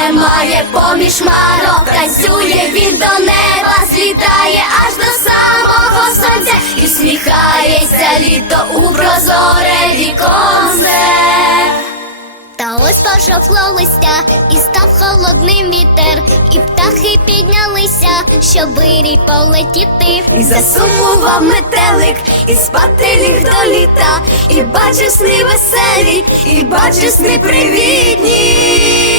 немає, поміж марок танцює, він до неба злітає аж до самого сонця і всміхається літо у прозоре віконце. Та ось пожовкло листя і став холодним вітер, і птахи піднялися, щоб вирій полетіти. І засумував метелик, і спати ліг до літа, і бачив сни веселі, і бачив сни привітні.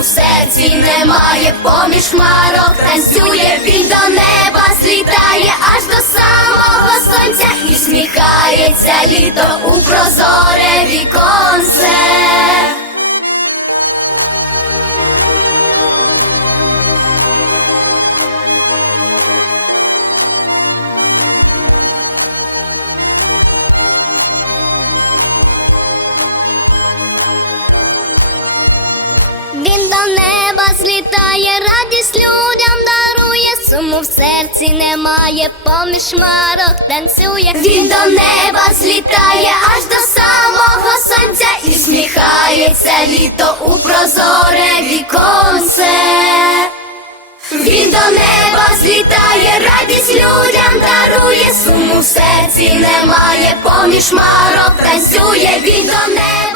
В серці немає, поміж марок. Танцює, він до неба злітає аж до самого сонця. І сміхається літо у прозоре неба злітає, радість людям дарує, суму в серці немає, поміж марок танцює. Він до неба злітає аж до самого сонця і всміхається літо у прозоре віконце. Він до неба злітає, радість людям дарує, суму в серці немає, поміж марок танцює, він до неба.